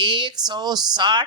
160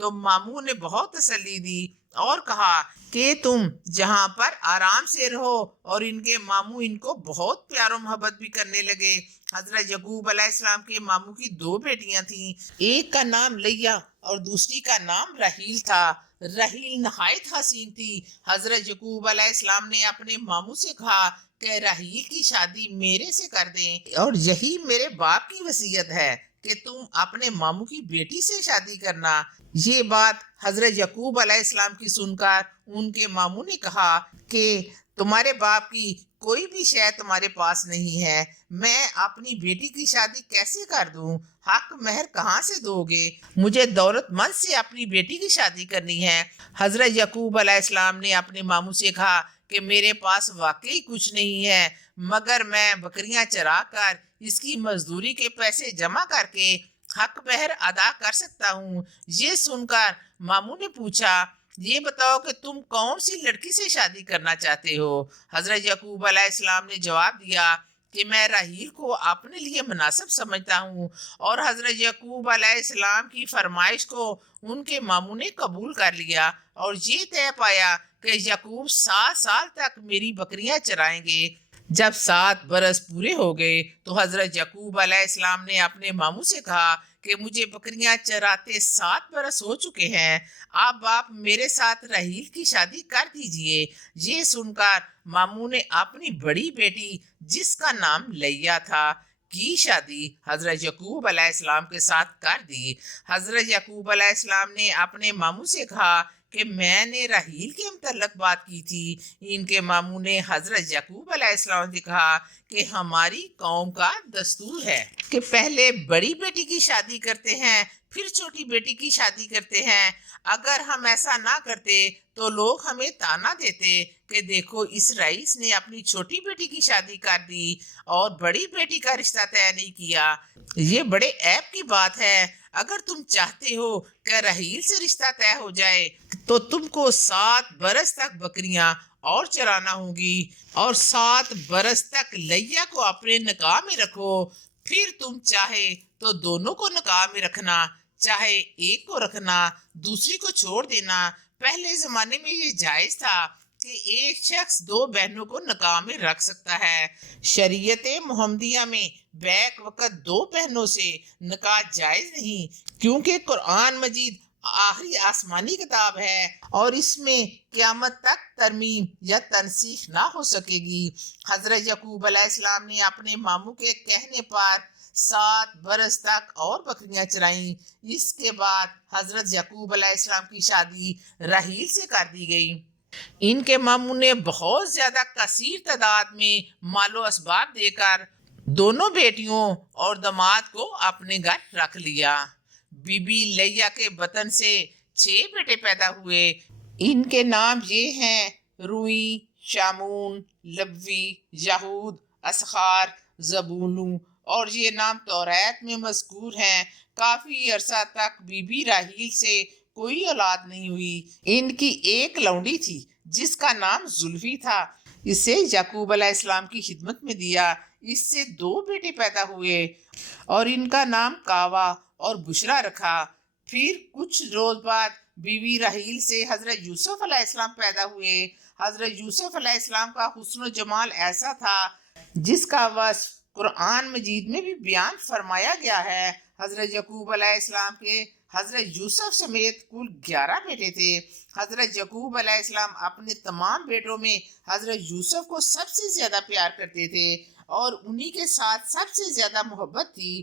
تو ماموں نے بہت تسلی دی اور کہا کہ تم جہاں پر آرام سے رہو، اور ان کے ماموں ان کو بہت پیار و محبت بھی کرنے لگے۔ حضرت یعقوب علیہ السلام کے ماموں کی 2 بیٹیاں تھیں، ایک کا نام لیا اور دوسری کا نام رحیل تھا۔ رحیل نہایت حسین تھی۔ حضرت یعقوب علیہ السلام نے اپنے ماموں سے کہا کہ رحیل کی شادی میرے سے کر دیں، اور یہی میرے باپ کی وصیت ہے کہ تم اپنے ماموں کی بیٹی سے شادی کرنا۔ یہ بات حضرت یعقوب علیہ السلام کی سن کر ان کے ماموں نے کہا کہ تمہارے باپ کی کوئی بھی شے تمہارے پاس نہیں ہے، میں اپنی بیٹی کی شادی کیسے کر دوں؟ حق مہر کہاں سے دو گے؟ مجھے دولت مند سے اپنی بیٹی کی شادی کرنی ہے۔ حضرت یعقوب علیہ السلام نے اپنے ماموں سے کہا کہ میرے پاس واقعی کچھ نہیں ہے، مگر میں بکریاں چرا کر اس کی مزدوری کے پیسے جمع کر کے حق مہر ادا کر سکتا ہوں۔ یہ سن کر ماموں نے پوچھا یہ بتاؤ کہ تم کون سی لڑکی سے شادی کرنا چاہتے ہو؟ حضرت یعقوب علیہ السلام نے جواب دیا کہ میں رحیل کو اپنے لیے مناسب سمجھتا ہوں، اور حضرت یعقوب علیہ السلام کی فرمائش کو ان کے ماموں نے قبول کر لیا اور یہ طے پایا کہ یعقوب 7 سال تک میری بکریاں چرائیں گے۔ جب 7 برس پورے ہو گئے تو حضرت یعقوب علیہ السلام نے اپنے ماموں سے کہا کہ مجھے بکریاں چراتے 7 برس ہو چکے ہیں، اب آپ میرے ساتھ رحیل کی شادی کر دیجئے۔ یہ سن کر ماموں نے اپنی بڑی بیٹی جس کا نام لیا تھا کی شادی حضرت یعقوب علیہ السلام کے ساتھ کر دی۔ حضرت یعقوب علیہ السلام نے اپنے ماموں سے کہا کہ میں نے رحیل کے متعلق بات کی تھی۔ ان کے ماموں نے حضرت یعقوب علیہ السلام سے کہا کہ ہماری قوم کا دستور ہے کہ پہلے بڑی بیٹی کی شادی کرتے ہیں، پھر چھوٹی بیٹی کی شادی کرتے ہیں۔ اگر ہم ایسا نہ کرتے تو لوگ ہمیں تانا دیتے کہ دیکھو اس رئیس نے اپنی چھوٹی بیٹی کی شادی کر دی اور بڑی بیٹی کا رشتہ طے نہیں کیا۔ یہ بڑے عیب کی بات ہے۔ اگر تم چاہتے ہو کہ رحیل سے رشتہ طے ہو جائے تو تم کو 7 برس تک بکریاں اور چرانا ہوگی، اور 7 برس تک لیا کو اپنے نکاح میں رکھو، پھر تم چاہے تو دونوں کو نکاح میں رکھنا، چاہے ایک کو رکھنا دوسری کو چھوڑ دینا۔ پہلے زمانے میں یہ جائز تھا کہ ایک شخص 2 بہنوں کو نکاح میں رکھ سکتا ہے۔ شریعت محمدیہ میں بیک وقت 2 بہنوں سے نکاح جائز نہیں، کیونکہ قرآن مجید آخری آسمانی کتاب ہے اور اس میں قیامت تک ترمیم یا تنسیخ نہ ہو سکے گی۔ حضرت یعقوب علیہ السلام نے اپنے ماموں کے کہنے پر 7 برس تک اور بکریاں چرائیں۔ اس کے بعد حضرت یعقوب علیہ السلام کی شادی رحیل سے کر دی گئی۔ ان کے ماموں نے بہت زیادہ کثیر تعداد میں مال و اسباب دے کر دونوں بیٹیوں اور داماد کو اپنے گھر رکھ لیا۔ بی بی لیا کے بطن سے 6 بیٹے پیدا ہوئے۔ ان کے نام یہ ہیں روئی، شامون، لبوی، یہود، اسخار، زبولون، اور یہ نام توریت میں مذکور ہیں۔ کافی عرصہ تک بی بی راحیل سے کوئی اولاد نہیں ہوئی۔ ان کی ایک لونڈی تھی جس کا نام زلفی تھا، اسے یعقوب علیہ السلام کی خدمت میں دیا۔ اس سے 2 بیٹے پیدا ہوئے اور ان کا نام کاوا اور بشرا رکھا۔ پھر کچھ روز بعد بی بی راحیل سے حضرت یوسف علیہ السلام پیدا ہوئے۔ حضرت یوسف علیہ السلام کا حسن و جمال ایسا تھا جس کا وصف قرآن مجید میں بھی بیان فرمایا گیا ہے۔ حضرت یعقوب علیہ السلام کے حضرت یوسف سمیت کل 11 بیٹے تھے۔ حضرت یعقوب علیہ السلام اپنے تمام بیٹوں میں حضرت یوسف کو سب سے زیادہ پیار کرتے تھے اور انہی کے ساتھ سب سے زیادہ محبت تھی،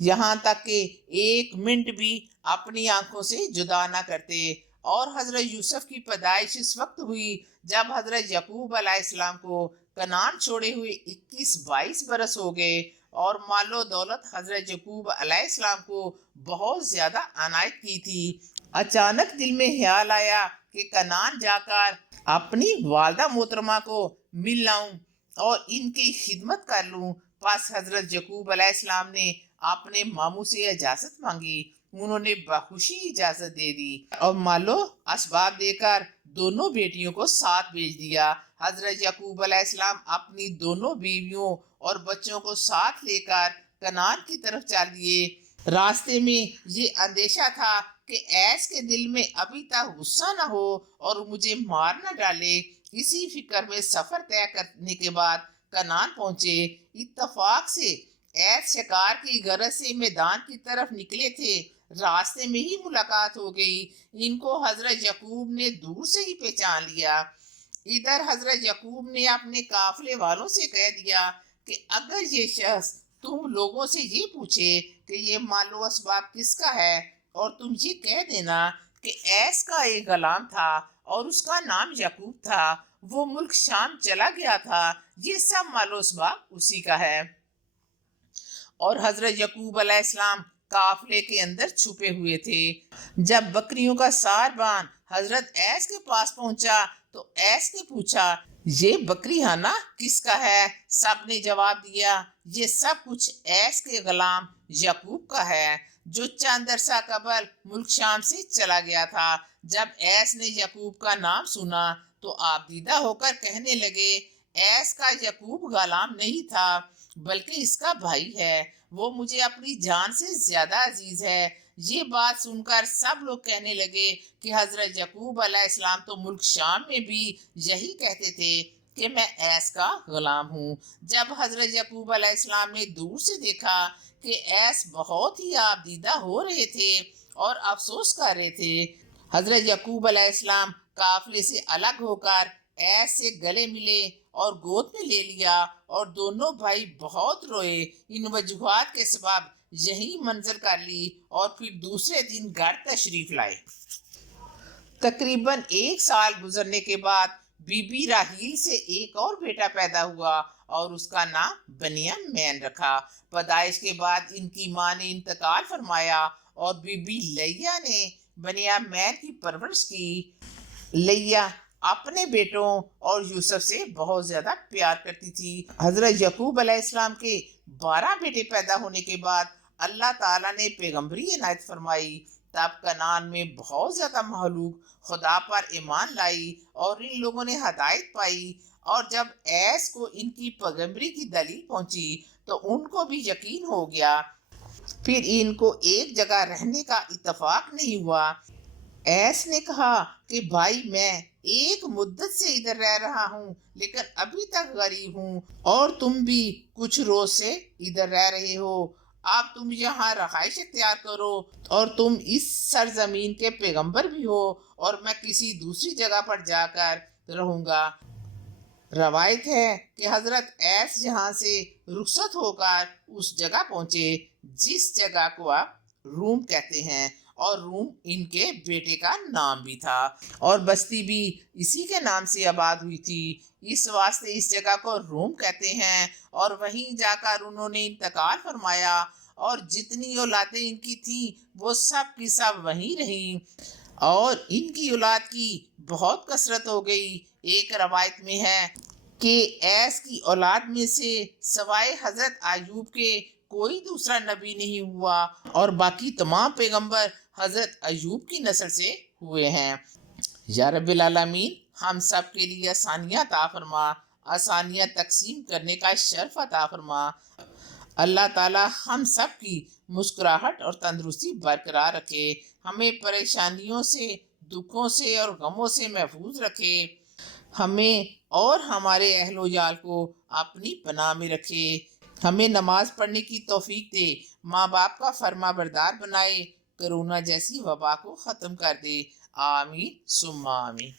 یہاں تک کہ 1 منٹ بھی اپنی آنکھوں سے جدا نہ کرتے۔ اور حضرت یوسف کی پیدائش اس وقت ہوئی جب حضرت یعقوب علیہ السلام کو کنعان چھوڑے ہوئے 21-22 برس ہو گئے، اور مال و دولت حضرت یعقوب علیہ السلام کو بہت زیادہ عنایت کی تھی۔ اچانک دل میں خیال آیا کہ کنعان جا کر اپنی والدہ محترمہ کو مل لاؤں اور ان کی خدمت کر لوں۔ پس حضرت یعقوب علیہ السلام نے اپنے ماموں سے اجازت مانگی، انہوں نے بخوشی اجازت دے دی اور مالو اسباب دے کر دونوں بیٹیوں کو ساتھ بھیج دیا۔ حضرت یعقوب علیہ السلام اپنی دونوں بیویوں اور بچوں کو ساتھ لے کر کنعان کی طرف چل دیے۔ راستے میں یہ اندیشہ تھا کہ ایس کے دل میں ابھی تک غصہ نہ ہو اور مجھے مار نہ ڈالے۔ اسی فکر میں سفر طے کرنے کے بعد کنعان پہنچے۔ اتفاق سے ایس شکار کی غرض سے میدان کی طرف نکلے تھے۔ راستے میں ہی ملاقات ہو گئی۔ ان کو حضرت یعقوب نے دور سے ہی پہچان لیا۔ ادھر حضرت یعقوب نے اپنے قافلے والوں سے کہہ دیا کہ اگر یہ شخص تم لوگوں سے یہ پوچھے کہ یہ مال و اسباب کس کا ہے، اور تم یہ کہہ دینا کہ ایس کا ایک غلام تھا اور اس کا نام یعقوب تھا، وہ ملک شام چلا گیا تھا، یہ سب مال و اسباب اسی کا ہے۔ اور حضرت یعقوب علیہ السلام قافلے کے اندر چھپے ہوئے تھے۔ جب بکریوں کا ساربان حضرت ایس کے پاس پہنچا تو ایس نے پوچھا، یہ بکری خانہ کس کا ہے؟ سب نے جواب دیا، یہ سب کچھ ایس کے غلام یعقوب کا ہے، جو چند عرصہ قبل ملک شام سے چلا گیا تھا۔ جب ایس نے یعقوب کا نام سنا تو آپ دیدہ ہو کر کہنے لگے، ایس کا یعقوب غلام نہیں تھا بلکہ اس کا بھائی ہے، وہ مجھے اپنی جان سے زیادہ عزیز ہے۔ یہ بات سن کر سب لوگ کہنے لگے کہ حضرت یعقوب علیہ السلام تو ملک شام میں بھی یہی کہتے تھے کہ میں ایس کا غلام ہوں۔ جب حضرت یعقوب علیہ السلام نے دور سے دیکھا کہ ایس بہت ہی آبدیدہ ہو رہے تھے اور افسوس کر رہے تھے، حضرت یعقوب علیہ السلام قافلے سے الگ ہو کر ایس سے گلے ملے اور گود میں لے لیا، اور دونوں بھائی بہت روئے۔ ان وجوہات کے سبب یہی منظر کر لی اور پھر دوسرے دن گھر تشریف لائے۔ تقریباً 1 سال گزرنے کے بعد بی بی راحیل سے ایک اور بیٹا پیدا ہوا اور اس کا نام بنیامین رکھا۔ پیدائش کے بعد ان کی ماں نے انتقال فرمایا اور بی بی لیا نے بنیامین کی پرورش کی۔ لیا اپنے بیٹوں اور یوسف سے بہت زیادہ پیار کرتی تھی۔ حضرت یعقوب علیہ السلام کے 12 بیٹے پیدا ہونے کے بعد اللہ تعالیٰ نے پیغمبری عنایت فرمائی۔ تب کنعان میں بہت زیادہ مخلوق خدا پر ایمان لائی اور ان لوگوں نے ہدایت پائی، اور جب ایس کو ان کی پیغمبری کی دلیل پہنچی تو ان کو بھی یقین ہو گیا۔ پھر ان کو ایک جگہ رہنے کا اتفاق نہیں ہوا۔ ایس نے کہا کہ بھائی میں ایک مدت سے ادھر رہ رہا ہوں لیکن ابھی تک غریب ہوں، اور تم بھی کچھ روز سے ادھر رہ رہے ہو، اب تم یہاں رہائش اختیار کرو، اور تم اس سرزمین کے پیغمبر بھی ہو، اور میں کسی دوسری جگہ پر جا کر رہوں گا۔ روایت ہے کہ حضرت ایس یہاں سے رخصت ہو کر اس جگہ پہنچے جس جگہ کو آپ روم کہتے ہیں، اور روم ان کے بیٹے کا نام بھی تھا، اور بستی بھی اسی کے نام سے آباد ہوئی تھی، اس واسطے اس جگہ کو روم کہتے ہیں۔ اور وہیں جا کر انہوں نے انتقال فرمایا، اور جتنی اولادیں ان کی تھیں وہ سب کی سب وہیں رہیں، اور ان کی اولاد کی بہت کثرت ہو گئی۔ ایک روایت میں ہے کہ ایس کی اولاد میں سے سوائے حضرت ایوب کے کوئی دوسرا نبی نہیں ہوا، اور باقی تمام پیغمبر حضرت ایوب کی نسل سے ہوئے ہیں۔ یا رب العالمین ہم سب کے لیے آسانیاں عطا فرما، آسانیاں تقسیم کرنے کا شرف عطا فرما۔ اللہ تعالیٰ ہم سب کی مسکراہٹ اور تندرستی برقرار رکھے، ہمیں پریشانیوں سے، دکھوں سے اور غموں سے محفوظ رکھے، ہمیں اور ہمارے اہل و عیال کو اپنی پناہ میں رکھے، ہمیں نماز پڑھنے کی توفیق دے، ماں باپ کا فرما بردار بنائے، کرونا جیسی وبا کو ختم کر دے، آمین ثم آمین۔